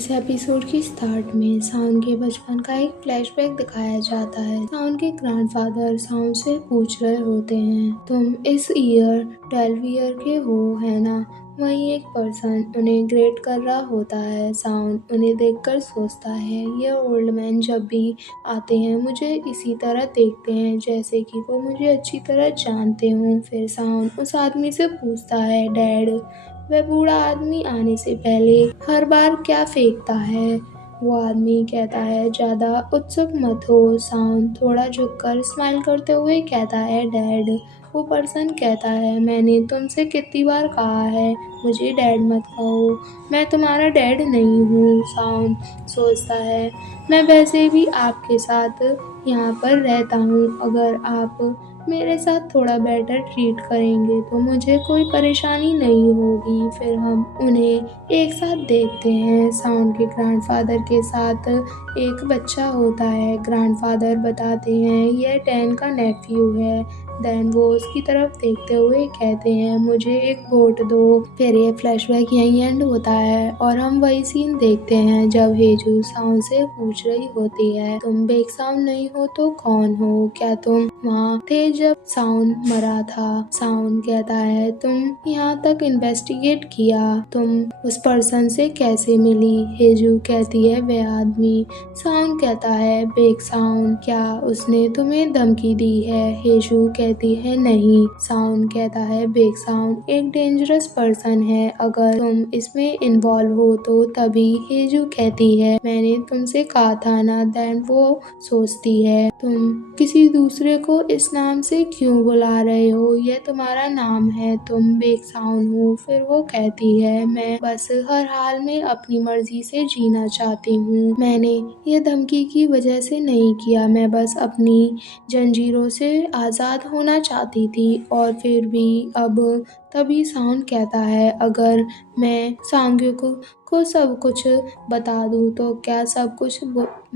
इस एपिसोड की स्टार्ट में साउन के बचपन का एक फ्लैशबैक दिखाया जाता है। साउन के ग्रैंडफादर साउन से पूछ रहे होते हैं, तुम इस ईयर 12 ईयर के हो, है ना? वहीं एक पर्सन उन्हें ग्रेट कर रहा होता है। साउन उन्हें देखकर सोचता है, ये ओल्ड मैन जब भी आते हैं मुझे इसी तरह देखते हैं जैसे कि वो मुझे अच्छी तरह जानते हों। फिर साउन उस आदमी से पूछता है, डैड, वह बूढ़ा आदमी आने से पहले हर बार क्या फेंकता है? वो आदमी कहता है, ज्यादा उत्सुक मत हो। साउन थोड़ा झुककर स्माइल करते हुए कहता है, डैड। वो पर्सन कहता है, मैंने तुमसे कितनी बार कहा है मुझे डैड मत कहो, मैं तुम्हारा डैड नहीं हूँ। साउन सोचता है, मैं वैसे भी आपके साथ यहाँ पर रहता हूँ, अगर आप मेरे साथ थोड़ा बेटर ट्रीट करेंगे तो मुझे कोई परेशानी नहीं होगी। फिर हम उन्हें एक साथ देखते हैं। साउन के ग्रैंडफादर के साथ एक बच्चा होता है। ग्रैंडफादर बताते हैं, यह 10 का नेफ्यू है। देन वो उसकी तरफ देखते हुए कहते हैं, मुझे एक वोट दो। फिर ये फ्लैशबैक यहीं एंड होता है और हम वही सीन देखते हैं जब हेजू साउन से पूछ रही होती है, तुम बेक साउन नहीं हो तो कौन हो? क्या तुम वहाँ थे जब साउन मरा था? साउन कहता है, तुम यहाँ तक इन्वेस्टिगेट किया, तुम उस पर्सन से कैसे मिली? हेजू कहती है, वह आदमी। साउन कहता है, बेक साउन, क्या उसने तुम्हें धमकी दी है? हेजू कहती है, नहीं। साउन कहता है, बेक साउन एक डेंजरस पर्सन है, अगर तुम इसमें इन्वॉल्व हो तो तभी। हेजू कहती है, मैंने तुमसे कहा था ना। देन वो सोचती है, तुम किसी दूसरे को इस नाम से क्यों बुला रहे हो? यह तुम्हारा नाम है, तुम बेक साउन हो। फिर वो कहती है, मैं बस हर हाल में अपनी मर्जी से जीना चाहती हूँ, मैंने ये धमकी की वजह से नहीं किया, मैं बस अपनी जंजीरों से आज़ाद होना चाहती थी। और फिर भी अब तभी साउन कहता है, अगर मैं सांग्यो को सब कुछ बता दूँ तो क्या सब कुछ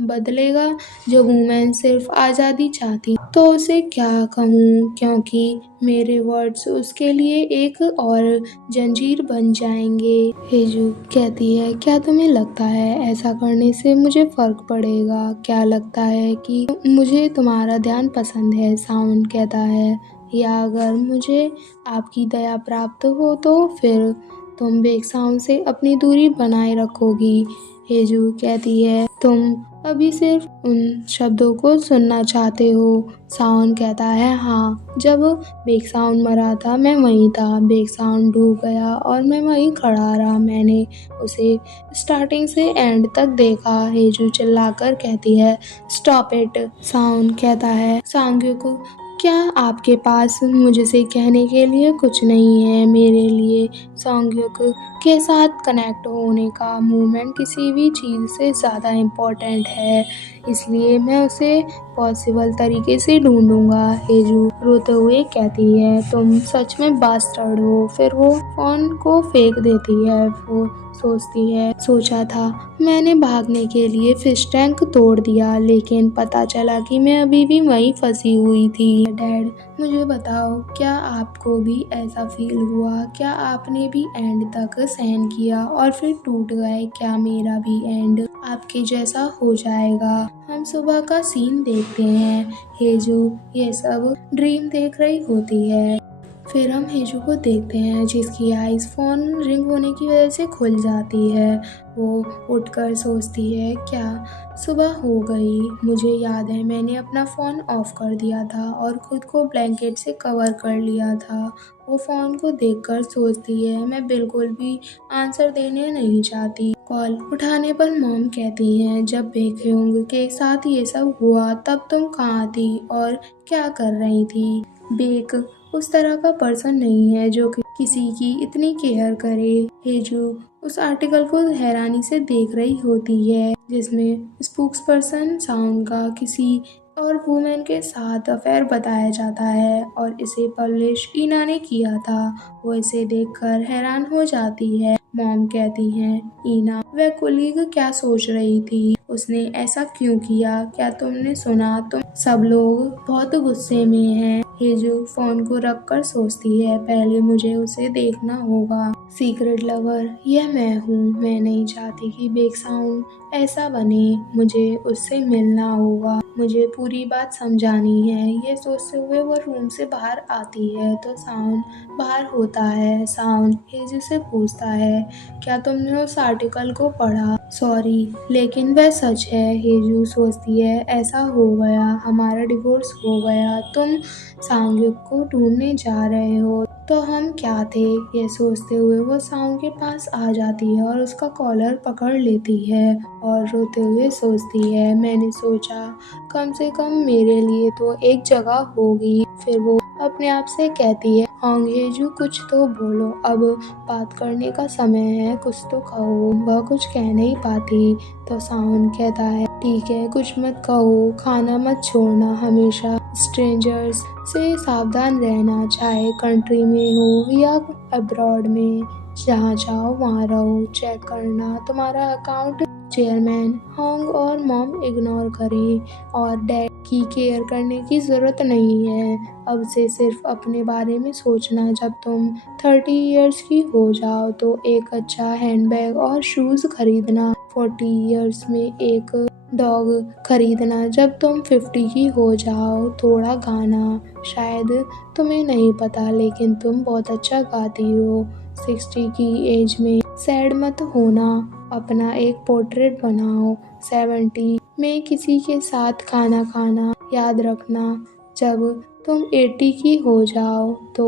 बदलेगा? जो वुमेन सिर्फ आज़ादी चाहती तो उसे क्या कहूँ, क्योंकि मेरे वर्ड्स उसके लिए एक और जंजीर बन जाएंगे। हेजू कहती है, क्या तुम्हें लगता है ऐसा करने से मुझे फर्क पड़ेगा? क्या लगता है कि मुझे तुम्हारा ध्यान पसंद है? साउन कहता है, या अगर मुझे आपकी दया प्राप्त हो तो फिर तुम बेक साउन से अपनी दूरी बनाए रखोगी? हेजू कहती है, तुम अभी सिर्फ उन शब्दों को सुनना चाहते हो। साउन कहता है, हाँ, जब बेक साउन मरा था मैं वहीं था, बेक साउन डूब गया और मैं वहीं खड़ा रहा, मैंने उसे स्टार्टिंग से एंड तक देखा। हेजू चिल्लाकर कहती है, स्टॉप इट। साउन कहता है, सांग्यो को, क्या आपके पास मुझसे कहने के लिए कुछ नहीं है? मेरे लिए सांग्युक के साथ कनेक्ट होने का मूवमेंट किसी भी चीज़ से ज़्यादा इम्पोर्टेंट है, इसलिए मैं उसे पॉसिबल तरीके से ढूंढूंगा। हेजू रोते हुए कहती है, तुम सच में बास्टर्ड हो। फिर वो फोन को फेंक देती है। वो सोचती है, सोचा था मैंने भागने के लिए फिश टैंक तोड़ दिया, लेकिन पता चला कि मैं अभी भी वहीं फंसी हुई थी। डैड, मुझे बताओ, क्या आपको भी ऐसा फील हुआ? क्या आपने भी एंड तक सहन किया और फिर टूट गए? क्या मेरा भी एंड आपके जैसा हो जाएगा? हम सुबह का सीन देखते हैं। हेजू ये सब ड्रीम देख रही होती है। फिर हम हेजू को देखते हैं जिसकी आइज़ फ़ोन रिंग होने की वजह से खुल जाती है। वो उठकर सोचती है, क्या सुबह हो गई? मुझे याद है मैंने अपना फ़ोन ऑफ कर दिया था और खुद को ब्लैंकेट से कवर कर लिया था। वो फ़ोन को देखकर सोचती है, मैं बिल्कुल भी आंसर देने नहीं चाहती। कॉल उठाने पर मॉम कहती हैं, जब बेकयोंग के साथ ये सब हुआ तब तुम कहाँ थी और क्या कर रही थी? बेक उस तरह का पर्सन नहीं है जो कि किसी की इतनी केयर करे। हेजू उस आर्टिकल को हैरानी से देख रही होती है जिसमें स्पूक्स पर्सन साउन का किसी और वुमेन के साथ अफेयर बताया जाता है और इसे पब्लिश ईना ने किया था। वो इसे देखकर हैरान हो जाती है। मॉम कहती हैं, ईना, वह कुलीग क्या सोच रही थी? उसने ऐसा क्यों किया? क्या तुमने सुना? तुम सब लोग बहुत गुस्से में हैं। हेजू फोन को रखकर सोचती है, पहले मुझे उसे देखना होगा। सीक्रेट लवर यह मैं हूँ। मैं नहीं चाहती कि बेकसाउंड ऐसा बने। मुझे उससे मिलना होगा। मुझे पूरी बात समझानी है। ये सोचते हुए वो रूम से बाहर आती है तो साउंड बाहर होता है। साउंड हेजू से पूछता है, क्या तुमने उस आर्टिकल को पढ़ा? सॉरी, लेकिन वह सच है। हेजू सोचती है, ऐसा हो गया, हमारा डिवोर्स हो गया। तुम सांग्युक को ढूंढने जा रहे हो तो हम क्या थे? ये सोचते हुए वो साउंड के पास आ जाती है और उसका कॉलर पकड़ लेती है और रोते हुए सोचती है, मैंने सोचा कम से कम मेरे लिए तो एक जगह होगी। फिर वो अपने आप से कहती है, होंग हेजू कुछ तो बोलो, अब बात करने का समय है, कुछ तो कहो। वह कुछ कह नहीं पाती तो साउंड कहता है, ठीक है, कुछ मत कहो, खाना मत छोड़ना, हमेशा स्ट्रेंजर्स से सावधान रहना, चाहे कंट्री में हो या अब्रॉड में, जहाँ जाओ वहाँ रहो, चेक करना तुम्हारा अकाउंट। चेयरमैन होंग और मॉम इग्नोर करें और डैड की केयर करने की ज़रूरत नहीं है। अब से सिर्फ अपने बारे में सोचना। जब तुम 30 इयर्स की हो जाओ तो एक अच्छा हैंडबैग और शूज़ खरीदना। 40 इयर्स में एक डॉग खरीदना। जब तुम 50 की हो जाओ थोड़ा गाना। शायद तुम्हें नहीं पता लेकिन तुम बहुत अच्छा गाती हो। 60 की एज में सैड मत होना, अपना एक पोर्ट्रेट बनाओ। 70 में किसी के साथ खाना खाना याद रखना। जब तुम 80 की हो जाओ तो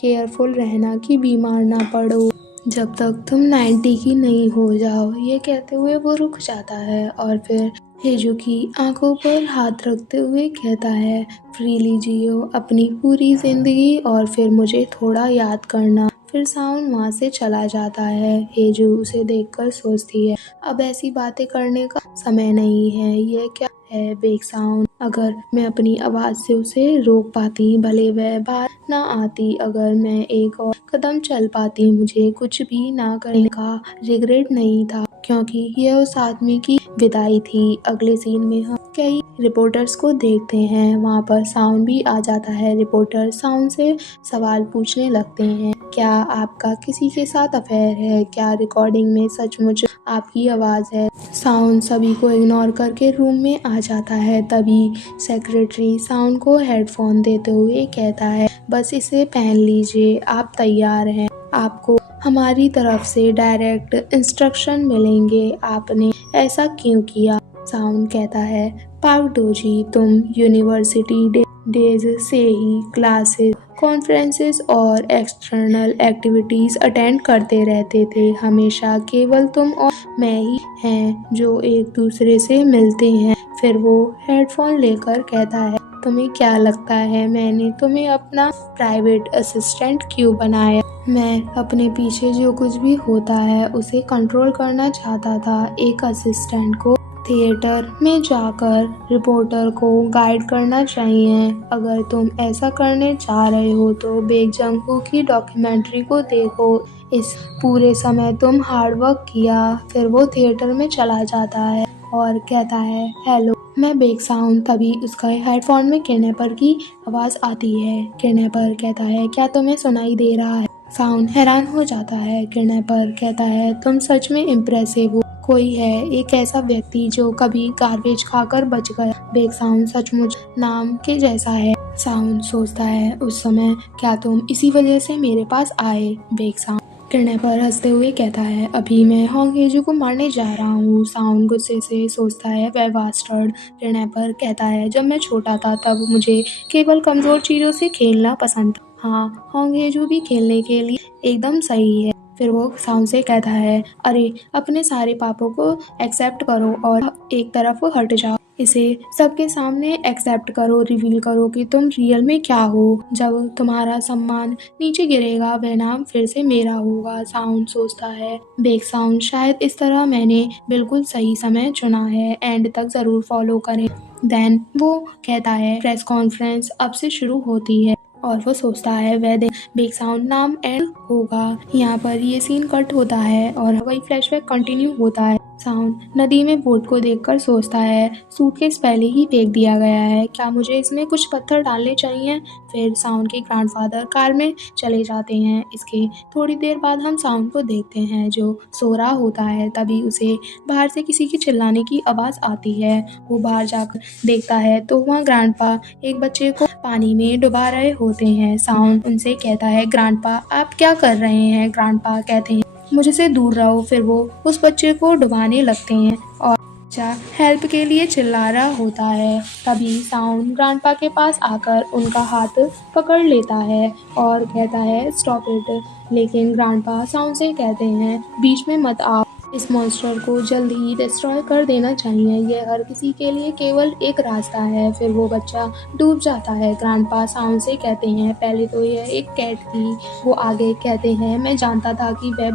केयरफुल रहना कि बीमार ना पड़ो। जब तक तुम 90 की नहीं हो जाओ। ये कहते हुए वो रुक जाता है और फिर हेजू की आंखों पर हाथ रखते हुए कहता है, फ्रीली जियो अपनी पूरी जिंदगी और फिर मुझे थोड़ा याद करना। फिर साउंड वहाँ से चला जाता है। हेजू उसे देखकर सोचती है, अब ऐसी बातें करने का समय नहीं है। ये क्या है बेकसाउंड? अगर मैं अपनी आवाज से उसे रोक पाती, भले वह बाहर ना आती, अगर मैं एक और कदम चल पाती, मुझे कुछ भी ना करने का रिग्रेट नहीं था क्योंकि यह उस आदमी की विदाई थी। अगले सीन में हम कई रिपोर्टर्स को देखते हैं। वहाँ पर साउंड भी आ जाता है। रिपोर्टर साउंड से सवाल पूछने लगते हैं, क्या आपका किसी के साथ अफेयर है? क्या रिकॉर्डिंग में सचमुच आपकी आवाज़ है? साउंड सभी को इग्नोर करके रूम में आ जाता है। तभी सेक्रेटरी साउंड को हेडफोन देते हुए कहता है, बस इसे पहन लीजिए, आप तैयार हैं। आपको हमारी तरफ से डायरेक्ट इंस्ट्रक्शन मिलेंगे। आपने ऐसा क्यों किया? साउंड कहता है, पाक डोजी, तुम यूनिवर्सिटी डेज से ही क्लासेस, कॉन्फ्रेंसेस और एक्सटर्नल एक्टिविटीज अटेंड करते रहते थे। हमेशा केवल तुम और मैं ही हैं जो एक दूसरे से मिलते हैं। फिर वो हेडफोन लेकर कहता है, तुम्हें क्या लगता है मैंने तुम्हें अपना प्राइवेट असिस्टेंट क्यों बनाया? मैं अपने पीछे जो कुछ भी होता है उसे कंट्रोल करना चाहता था। एक असिस्टेंट को थिएटर में जाकर रिपोर्टर को गाइड करना चाहिए। अगर तुम ऐसा करने जा रहे हो तो बेक जंग-हो की डॉक्यूमेंट्री को देखो। इस पूरे समय तुम हार्ड वर्क किया। फिर वो थिएटर में चला जाता है और कहता है, हेलो, मैं बेकसाउंड। तभी उसका हेडफोन में किडनैपर की आवाज़ आती है। किडनैपर कहता है, क्या तुम्हें सुनाई दे रहा है? साउंड हैरान हो जाता है। किडनैपर कहता है, तुम सच में इम्प्रेसिव हो। कोई है एक ऐसा व्यक्ति जो कभी गार्बेज खाकर बच गया। बेकसाउंड सचमुच नाम के जैसा है। साउंड सोचता है, उस समय क्या तुम इसी वजह से मेरे पास आए? बेकसाउंड किडनैपर हंसते हुए कहता है, अभी मैं होंग हेजू को मारने जा रहा हूँ। साउंड गुस्से से सोचता है, वह बास्टर्ड। किडनैपर कहता है, जब मैं छोटा था तब मुझे केवल कमजोर चीजों से खेलना पसंद था। हाँ, होंग हेजू भी खेलने के लिए एकदम सही है। फिर वो साउंड से कहता है, अरे अपने सारे पापों को एक्सेप्ट करो और एक तरफ हट जाओ। इसे सबके सामने एक्सेप्ट करो, रिवील करो कि तुम रियल में क्या हो। जब तुम्हारा सम्मान नीचे गिरेगा वह नाम फिर से मेरा होगा। साउंड सोचता है, बेकसाउंड, शायद इस तरह मैंने बिल्कुल सही समय चुना है। एंड तक जरूर फॉलो करें। देन वो कहता है, प्रेस कॉन्फ्रेंस अब से शुरू होती है और वो सोचता है वह दिन बेकसाउंड नाम एंड होगा। यहाँ पर ये सीन कट होता है और वही फ्लैशबैक कंटिन्यू होता है। साउंड नदी में बोट को देखकर सोचता है, सूटकेस पहले ही फेंक दिया गया है, क्या मुझे इसमें कुछ पत्थर डालने चाहिए। फिर साउंड के ग्रैंडफादर कार में चले जाते हैं। इसके थोड़ी देर बाद हम साउंड को देखते हैं जो सो रहा होता है। तभी उसे बाहर से किसी के चिल्लाने की आवाज़ आती है। वो बाहर जाकर देखता है तो वहाँ ग्रैंडपा एक बच्चे को पानी में डुबा रहे होते हैं। साउंड उनसे कहता है, ग्रैंडपा आप क्या कर रहे हैं। ग्रैंडपा कहते हैं, मुझसे दूर रहो। फिर वो उस बच्चे को डुबाने लगते हैं और बच्चा हेल्प के लिए चिल्ला रहा होता है। तभी साउंड ग्रैंडपा के पास आकर उनका हाथ पकड़ लेता है और कहता है, स्टॉप इट। लेकिन ग्रैंडपा साउंड से कहते हैं, बीच में मत आओ, इस मॉन्स्टर को जल्द ही डिस्ट्रॉय कर देना चाहिए, यह हर किसी के लिए केवल एक रास्ता है। फिर वो बच्चा डूब जाता है। ग्रैंडपा साउंड से कहते हैं, पहले तो यह एक कैट थी। वो आगे कहते हैं, मैं जानता था कि वह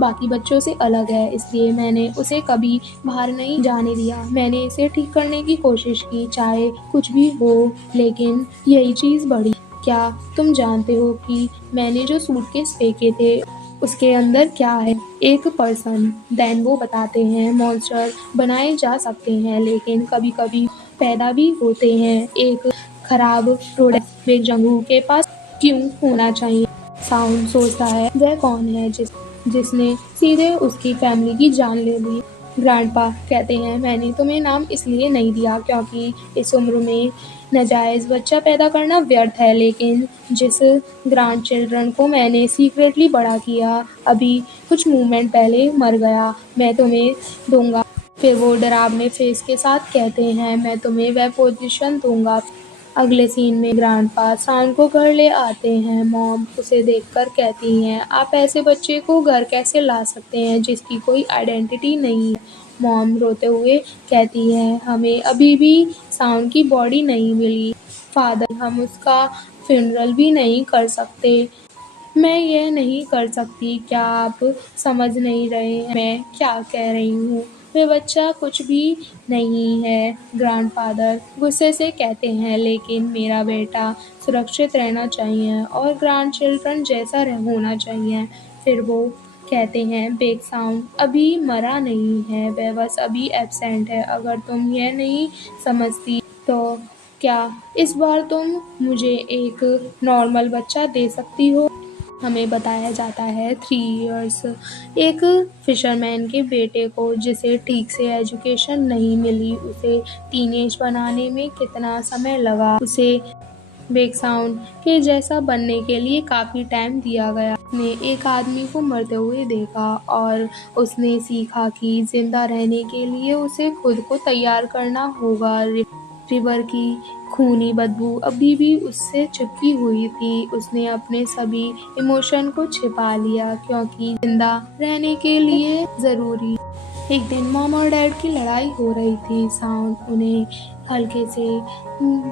बाकी बच्चों से अलग है, इसलिए मैंने उसे कभी बाहर नहीं जाने दिया। मैंने इसे ठीक करने की कोशिश की, चाहे कुछ भी हो, लेकिन यही चीज़ बढ़ी। क्या तुम जानते हो कि मैंने जो सूटकेस फेंके थे उसके अंदर क्या है। एक पर्सन। देन वो बताते हैं, मॉन्स्टर बनाए जा सकते हैं लेकिन कभी कभी पैदा भी होते हैं। एक खराब प्रोडक्ट एक जंगू के पास क्यों होना चाहिए। साउंड सोचता है, वह कौन है जिसने सीधे उसकी फैमिली की जान ले ली। ग्रैंडपा कहते हैं, मैंने तुम्हें नाम इसलिए नहीं दिया क्योंकि इस उम्र में नाजायज़ बच्चा पैदा करना व्यर्थ है, लेकिन जिस ग्रैंड चिल्ड्रन को मैंने सीक्रेटली बड़ा किया अभी कुछ मूवमेंट पहले मर गया, मैं तुम्हें दूंगा। फिर वो डरावने फेस के साथ कहते हैं, मैं तुम्हें वह पोजीशन दूंगा। अगले सीन में ग्रैंडपा साउंड को घर ले आते हैं। मॉम उसे देखकर कहती हैं, आप ऐसे बच्चे को घर कैसे ला सकते हैं जिसकी कोई आइडेंटिटी नहीं है। मॉम रोते हुए कहती है, हमें अभी भी साउंड की बॉडी नहीं मिली। फादर, हम उसका फ्यूनरल भी नहीं कर सकते। मैं यह नहीं कर सकती। क्या आप समझ नहीं रहे हैं मैं क्या कह रही हूँ। वह बच्चा कुछ भी नहीं है। ग्रैंडफादर गुस्से से कहते हैं, लेकिन मेरा बेटा सुरक्षित रहना चाहिए और ग्रैंड चिल्ड्रन जैसा होना चाहिए। फिर वो कहते हैं, बिग साउंड अभी मरा नहीं है, वह बस अभी एब्सेंट है। अगर तुम यह नहीं समझती तो क्या इस बार तुम मुझे एक नॉर्मल बच्चा दे सकती हो। हमें बताया जाता है 3 इयर्स एक फिशरमैन के बेटे को जिसे ठीक से एजुकेशन नहीं मिली, उसे टीनेज बनाने में कितना समय लगा। उसे बिग साउंड के जैसा बनने के लिए काफ़ी टाइम दिया गया। उसने एक आदमी को मरते हुए देखा और उसने सीखा कि जिंदा रहने के लिए उसे खुद को तैयार करना होगा। रिवर की खूनी बदबू अभी भी उससे चिपकी हुई थी। उसने अपने सभी इमोशन को छिपा लिया क्योंकि जिंदा रहने के लिए ज़रूरी। एक दिन मॉम और डैड की लड़ाई हो रही थी। साउंड उन्हें हल्के से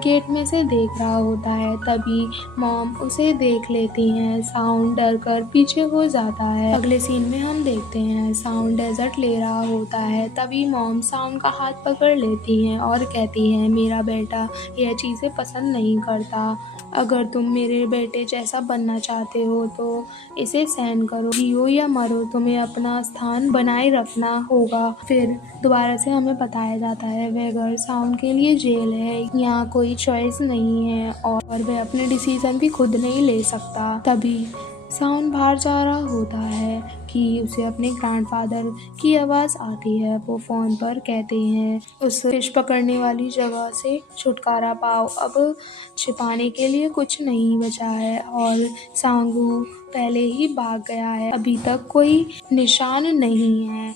गेट में से देख रहा होता है। तभी मॉम उसे देख लेती हैं। साउंड डर कर पीछे हो जाता है। अगले सीन में हम देखते हैं साउंड डेजर्ट ले रहा होता है। तभी मॉम साउंड का हाथ पकड़ लेती हैं और कहती हैं, मेरा बेटा यह चीज़ें पसंद नहीं करता। अगर तुम मेरे बेटे जैसा बनना चाहते हो तो इसे सहन करो। जियो या मरो, तुम्हें अपना स्थान बनाए रखना होगा। फिर दोबारा से हमें बताया जाता है वह घर साउंड के लिए जेल है। यहाँ कोई चॉइस नहीं है और वह अपने डिसीजन भी खुद नहीं ले सकता। तभी साउंड बाहर जा रहा होता है कि उसे अपने ग्रैंडफादर की आवाज़ आती है। वो फ़ोन पर कहते हैं, उस फिश पकड़ने वाली जगह से छुटकारा पाओ, अब छिपाने के लिए कुछ नहीं बचा है और सांगू पहले ही भाग गया है, अभी तक कोई निशान नहीं है।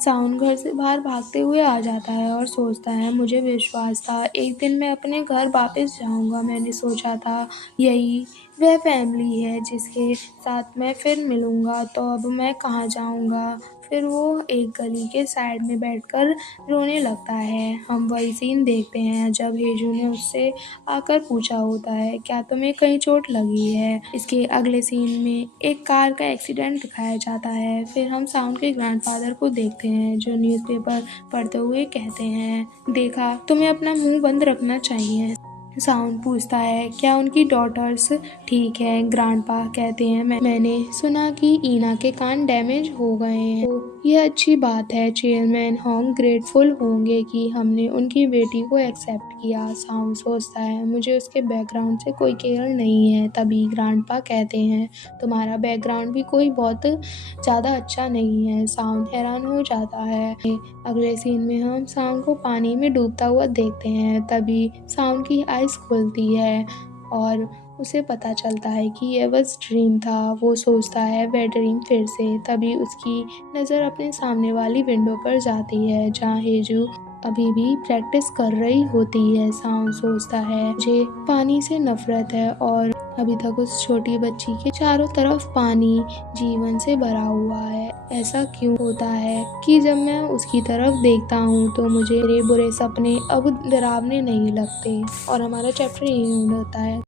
साउंड घर से बाहर भागते हुए आ जाता है और सोचता है, मुझे विश्वास था एक दिन मैं अपने घर वापस जाऊंगा। मैंने सोचा था यही वह फैमिली है जिसके साथ मैं फिर मिलूंगा, तो अब मैं कहाँ जाऊंगा। फिर वो एक गली के साइड में बैठकर रोने लगता है। हम वही सीन देखते हैं जब हेजू ने उससे आकर पूछा होता है, क्या तुम्हें कहीं चोट लगी है। इसके अगले सीन में एक कार का एक्सीडेंट दिखाया जाता है। फिर हम साउंड के ग्रैंडफादर को देखते हैं जो न्यूज़पेपर पढ़ते हुए कहते हैं, देखा, तुम्हें अपना मुंह बंद रखना चाहिए। साउन पूछता है क्या उनकी डॉटर्स ठीक है। ग्रैंडपा कहते हैं मैंने सुना कि ईना के कान डैमेज हो गए हैं, तो ये अच्छी बात है। चेयरमैन होंग ग्रेटफुल होंगे कि हमने उनकी बेटी को एक्सेप्ट किया। साउन सोचता है मुझे उसके बैकग्राउंड से कोई केयर नहीं है। तभी ग्रैंडपा कहते हैं तुम्हारा बैकग्राउंड भी कोई बहुत ज़्यादा अच्छा नहीं है। साउन हैरान हो जाता है। अगले सीन में हम साउन को पानी में डूबता हुआ देखते हैं। तभी साउन की आइज़ खुलती है और उसे पता चलता है कि यह बस ड्रीम था। वो सोचता है वह ड्रीम फिर से। तभी उसकी नज़र अपने सामने वाली विंडो पर जाती है जहाँ हेजू अभी भी प्रैक्टिस कर रही होती है। साउन सोचता है मुझे पानी से नफरत है और अभी तक उस छोटी बच्ची के चारों तरफ पानी जीवन से भरा हुआ है। ऐसा क्यों होता है कि जब मैं उसकी तरफ देखता हूँ तो मुझे मेरे बुरे सपने अब डरावने नहीं लगते। और हमारा चैप्टर यही होता है।